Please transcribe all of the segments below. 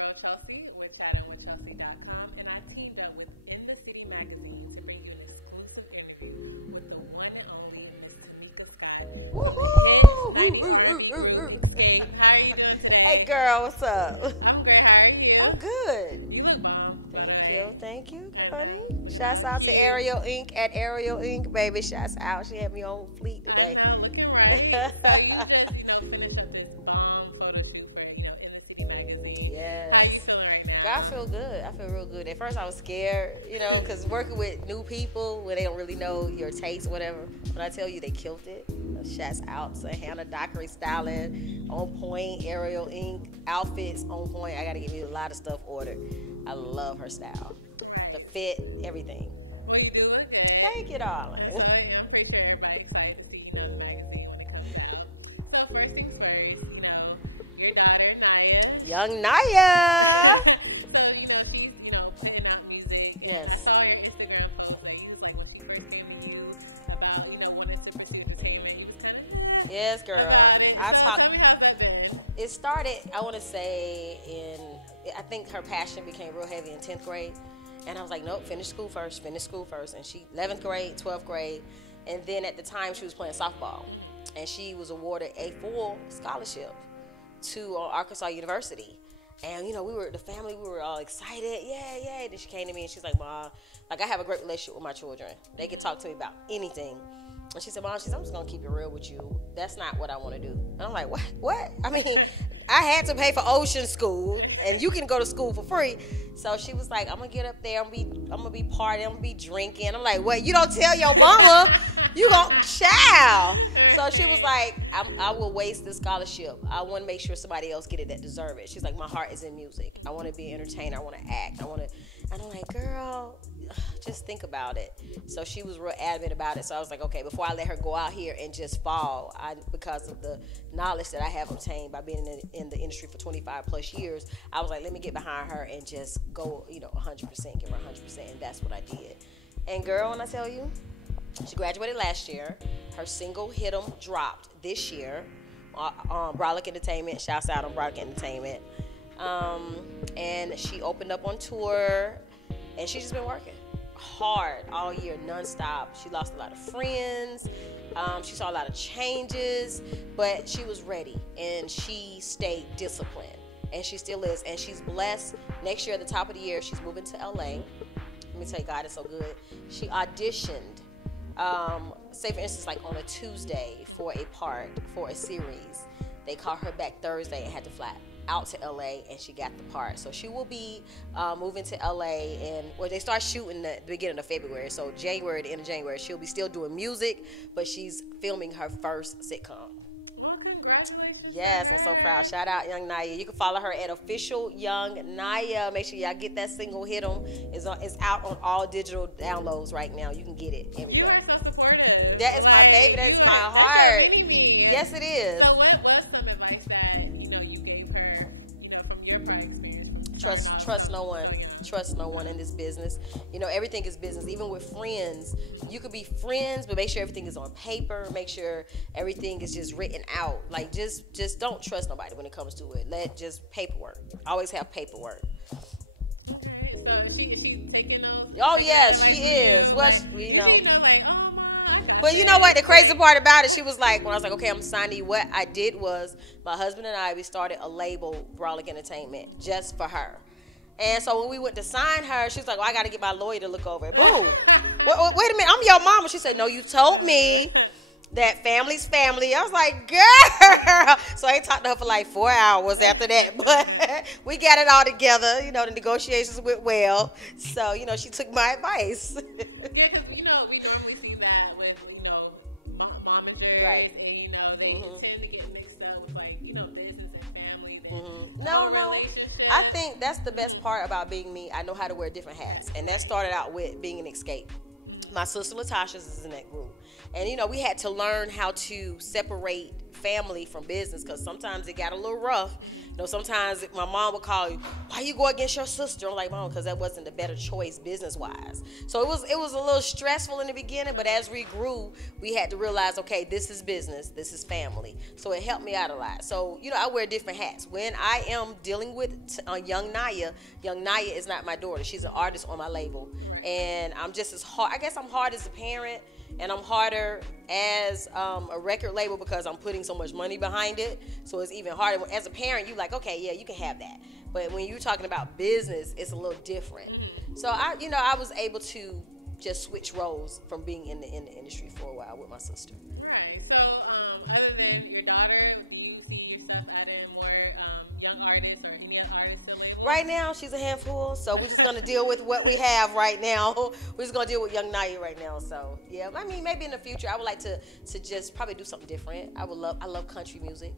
girl Chelsea with chattingwithchelsea.com, and I teamed up with In the City magazine to bring you an exclusive interview with the one and only Miss Tamika Scott. Woohoo! Xscape. How are you doing today? Hey girl, what's up? I'm great. How are you? I'm good. You look bomb. Thank you, honey. Shouts out to Ariel Inc. at Ariel Inc. Baby, shouts out. She had me on fleet today. So you just finish up this bomb photo shoot for In the City magazine. Yes. How you feeling right now? I feel good. I feel real good. At first I was scared, because working with new people where they don't really know your taste or whatever. When I tell you they killed it, shouts out to Hannah Dockery Styling, on point, Ariel Inc. outfits, on point. I got to give you a lot of stuff ordered. I love her style. The fit, everything. Well, you do look good. Thank you, darling. So, I'm pretty sure everybody's excited to see you doing magazine. So first things first, your daughter, Naya. Young Naya. So, she's, putting out music. Yes. I saw your Instagram post that you was like, when she first came to you about, wanting to pursue entertainment. You was kind of Yes, girl. Tell me how that did. It started, I want to say, I think her passion became real heavy in 10th grade. And I was like, nope, finish school first. And she, 11th grade, 12th grade. And then at the time, she was playing softball. And she was awarded a full scholarship to Arkansas University. And, we were all excited. Yeah. Then she came to me and she's like, Mom, I have a great relationship with my children. They can talk to me about anything. And she said, Mom, I'm just going to keep it real with you. That's not what I want to do. And I'm like, what? I mean, I had to pay for ocean school, and you can go to school for free. So she was like, I'm going to get up there. I'm going to be partying. I'm going to be drinking. I'm like, what? You don't tell your mama. You going to child. So she was like, I will waste this scholarship. I want to make sure somebody else get it that deserve it. She's like, my heart is in music. I want to be an entertainer. I want to act. And I'm like, girl, just think about it. So she was real adamant about it. So I was like, okay, before I let her go out here and just fall, because of the knowledge that I have obtained by being in the industry for 25 plus years, I was like, let me get behind her and just go, 100%, give her 100%. And that's what I did. And girl, when I tell you, she graduated last year. Her single Hit 'Em dropped this year. Brolic Entertainment, shouts out on Brolic Entertainment. And she opened up on tour, and she's just been working hard all year, nonstop. She lost a lot of friends. She saw a lot of changes, but she was ready, and she stayed disciplined, and she still is, and she's blessed. Next year, at the top of the year, she's moving to LA. Let me tell you, God is so good. She auditioned, say for instance, like on a Tuesday for a part for a series. They called her back Thursday and had to fly out to LA, and she got the part. So she will be moving to LA, and they start shooting the beginning of February. So January, the end of January, she'll be still doing music, but she's filming her first sitcom. Well, congratulations. Yes, I'm so proud. Shout out Young Naya. You can follow her at official Young Naya. Make sure y'all get that single Hit 'Em. It's out on all digital downloads right now. You can get it everywhere. You are so supportive. That is my baby. That is my heart. Yes, it is. So what was some advice that you gave her, from your prior experience? Trust no one. Trust no one in this business. Everything is business. Even with friends, you could be friends, but make sure everything is on paper. Make sure everything is just written out. Like just don't trust nobody when it comes to it. Just paperwork. Always have paperwork. Okay, so is she taking those? Oh yes, she is. Well, Like, oh Mom, I got But you know what? The crazy part about it, she was like, when I was like, okay, I'm signing you. What I did was, my husband and I, we started a label, Brolic Entertainment, just for her. And so when we went to sign her, she was like, well, I got to get my lawyer to look over it. Boom. Wait a minute. I'm your mama. She said, no, you told me that family's family. I was like, girl. So I ain't talked to her for like 4 hours after that. But we got it all together. The negotiations went well. So, she took my advice. Yeah, because, we normally see that with, momager. Right. And, they tend to get mixed up with, business and family. No. I think that's the best part about being me. I know how to wear different hats. And that started out with being an Xscape. My sister Latasha is in that group. And we had to learn how to separate family from business, because sometimes it got a little rough. Sometimes my mom would call you, why you go against your sister? I'm like, Mom, because that wasn't the better choice business wise. So it was a little stressful in the beginning, but as we grew, we had to realize, okay, this is business, this is family. So it helped me out a lot. So I wear different hats. When I am dealing with young Naya is not my daughter. She's an artist on my label, and I'm just as hard. I guess I'm hard as a parent, and I'm harder as a record label because I'm putting so much money behind it. So it's even harder. As a parent, you like, okay, yeah, you can have that. But when you're talking about business, it's a little different. So I was able to just switch roles from being in the industry for a while with my sister. Right. So other than your daughter, do you see yourself adding more young artists or any other artists? Right now, she's a handful, so we're just going to deal with what we have right now. We're just going to deal with young Naya right now. So, yeah, I mean, maybe in the future, I would like to just probably do something different. I love country music.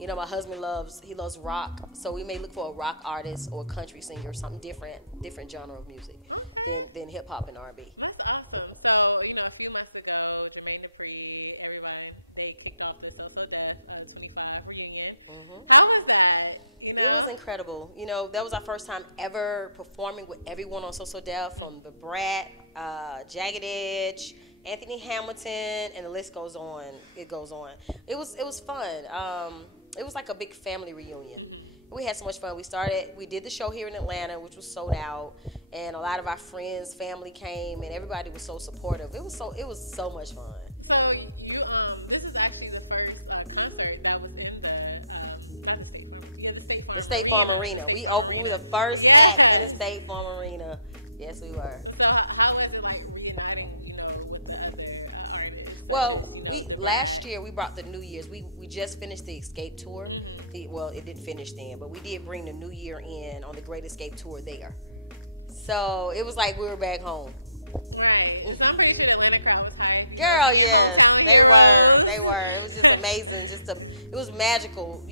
My husband loves rock, so we may look for a rock artist or a country singer, something different genre of music than hip-hop and R&B. That's awesome. So, a few months ago, Jermaine Dupri, everybody, they kicked off the So Deaf 25 reunion. Mm-hmm. How was that? It was incredible. That was our first time ever performing with everyone on So Deaf, from the Brat, Jagged Edge, Anthony Hamilton, and the list goes on. It goes on. It was fun. It was like a big family reunion. We had so much fun. We did the show here in Atlanta, which was sold out, and a lot of our friends, family came, and everybody was so supportive. It was so much fun. So this is actually the first concert that was in the State Farm Arena. We were the first act in the State Farm Arena. Yes, we were. So how was it like reuniting, with the other artists? Well, last year we brought the New Year's. We just finished the Xscape tour. It didn't finish then, but we did bring the New Year in on the Great Xscape tour there. So it was like we were back home. Right. So I'm pretty sure the Atlanta crowd was hyped. Girl, yes, they were. It was just amazing. It was magical.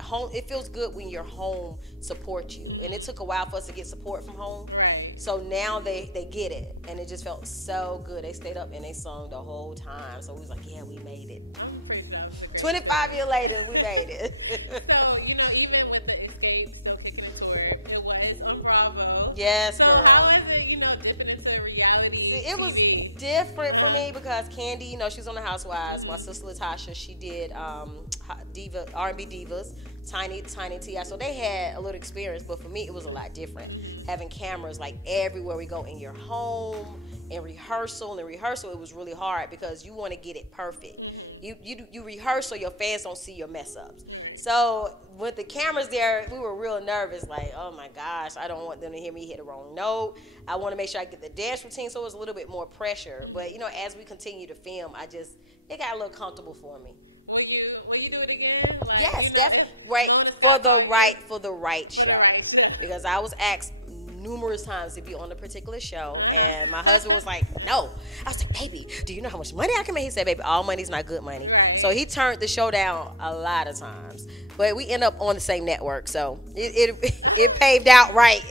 Home. It feels good when your home supports you, and it took a while for us to get support from home. Right. So now they get it, and it just felt so good. They stayed up and they sung the whole time. So we was like, yeah, we made it. 25 years later, we made it. So, even with the Xscape tour, it was on Bravo. Yes, so girl. So how was it, dipping into reality? See, it was different for me because Candy, she was on the Housewives. My sister Latasha, she did R&B Divas, Tiny T.I. So they had a little experience, but for me, it was a lot different. Having cameras like everywhere we go, in your home, in rehearsal. It was really hard because you want to get it perfect. You rehearse so your fans don't see your mess ups. So with the cameras there, we were real nervous. Like, oh my gosh, I don't want them to hear me hit a wrong note. I want to make sure I get the dance routine. So it was a little bit more pressure. But as we continue to film, it got a little comfortable for me. Will you do it again? Like, yes, definitely. Right, for the right show. Because I was asked numerous times to be on a particular show, and my husband was like, no. I was like, baby, do you know how much money I can make? He said, baby, all money's not good money. So he turned the show down a lot of times, but we end up on the same network, so it paved out right.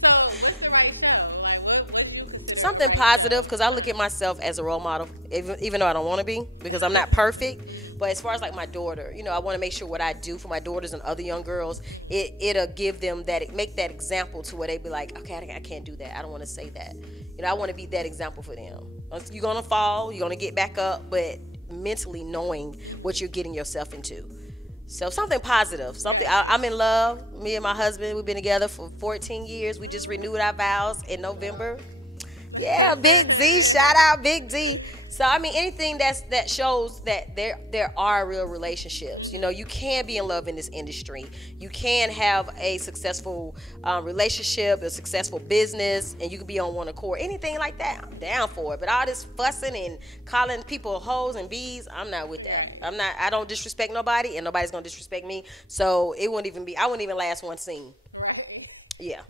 So what's the right show? Like, something positive, because I look at myself as a role model, even though I don't want to be, because I'm not perfect. But as far as like my daughter, I want to make sure what I do for my daughters and other young girls, it'll give them make that example to where they be like, okay, I can't do that. I don't want to say that. I want to be that example for them. You're going to fall, you're going to get back up, but mentally knowing what you're getting yourself into. So something positive, I'm in love. Me and my husband, we've been together for 14 years. We just renewed our vows in November. Yeah, Big Z, shout out Big Z. So I mean, anything that shows that there are real relationships. You can be in love in this industry. You can have a successful relationship, a successful business, and you can be on one accord. Anything like that, I'm down for it. But all this fussing and calling people hoes and bees, I'm not with that. I don't disrespect nobody, and nobody's gonna disrespect me. So I wouldn't even last one scene. Yeah.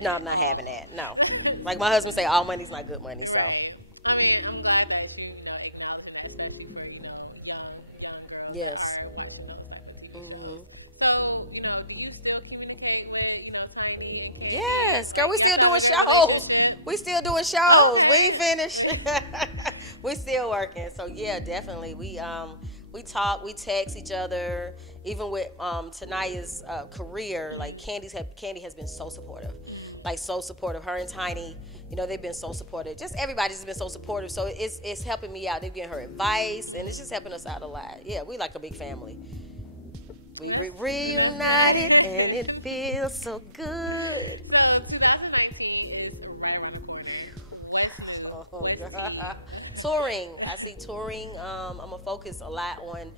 No, I'm not having that. No. Like my husband say, all money's not good money, so. I mean, I'm glad that you acknowledge that, especially for, young girls. Yes. Mm-hmm. So, do you still communicate with, Tiny? Yes, girl, we still doing shows. We ain't finished. We're still working. So yeah, definitely. We talk, we text each other. Even with Tanaya's career, like Candy has been so supportive, like so supportive. Her and Tiny, they've been so supportive. Just everybody's been so supportive. So it's helping me out. They're giving her advice, and it's just helping us out a lot. Yeah, we like a big family. We reunited, and it feels so good. So 2019 is right around the corner. Oh, girl. Touring. I see touring. I'm going to focus a lot on,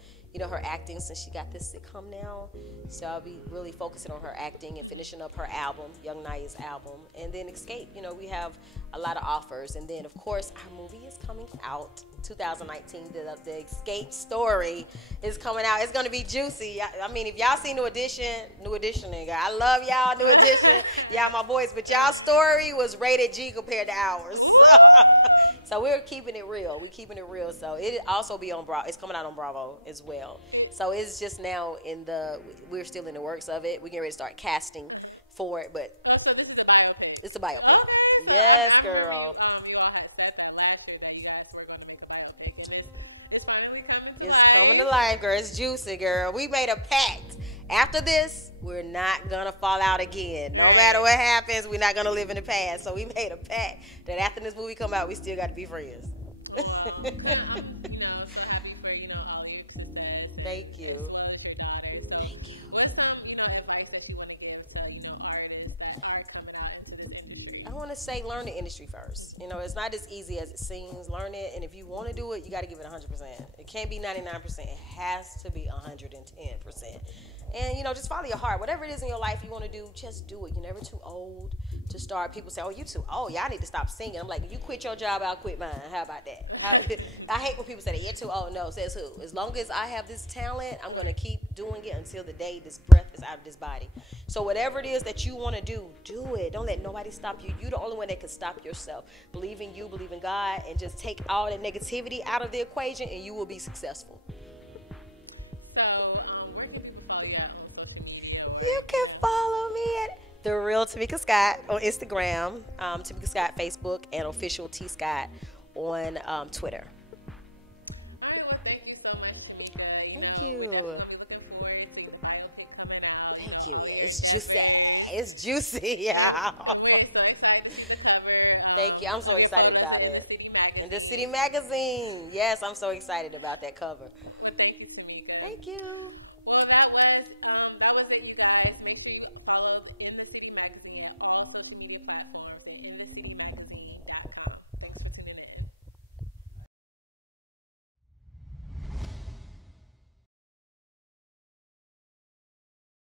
her acting since she got this sitcom now. So I'll be really focusing on her acting and finishing up her album, Young Naya's album. And then Xscape. We have a lot of offers. And then, of course, our movie is coming out 2019. The Xscape story is coming out. It's going to be juicy. I mean, if y'all see New Edition, nigga. I love y'all, New Edition. Y'all my boys. But y'all story was rated G compared to ours. So we're keeping it real. We're keeping it real. So it also be on Bravo. It's coming out on Bravo as well. So it's just now we're still in the works of it. We're getting ready to start casting for it. But so this is a biopic. It's a biopic. Okay. Yes, so girl. You all had said that last year that you guys were going to make a biopic. And it's finally coming to life. It's coming to life, girl. It's juicy, girl. We made a pact. After this, we're not going to fall out again. No matter what happens, we're not going to live in the past. So we made a pact that after this movie come out, we still got to be friends. I'm so happy for, all your success. Thank you. Love your daughter. So Thank you. What's some, advice that you want to give to, artists that are coming out into the industry? I want to say learn the industry first. It's not as easy as it seems. Learn it, and if you want to do it, you got to give it 100%. It can't be 99%. It has to be 110%. And, just follow your heart. Whatever it is in your life you want to do, just do it. You're never too old to start. People say, oh, you too old. Y'all need to stop singing. I'm like, you quit your job, I'll quit mine. How about that? I hate when people say that. You're too old. No, says who? As long as I have this talent, I'm going to keep doing it until the day this breath is out of this body. So whatever it is that you want to do it. Don't let nobody stop you. You're the only one that can stop yourself. Believe in you, believe in God, and just take all the negativity out of the equation, and you will be successful. You can follow me at The Real Tamika Scott on Instagram, Tamika Scott Facebook, and Official T Scott on Twitter. All right, well, thank you so much, Tamika. Thank you. Thank you. Yeah, it's juicy. It's juicy, yeah. We're so excited to see the cover. Thank you. I'm so excited about it. In the City Magazine. Yes, I'm so excited about that cover. Well, thank you, Tamika. Thank you. Well, that was it, you guys. Make sure you follow In the City Magazine and all social media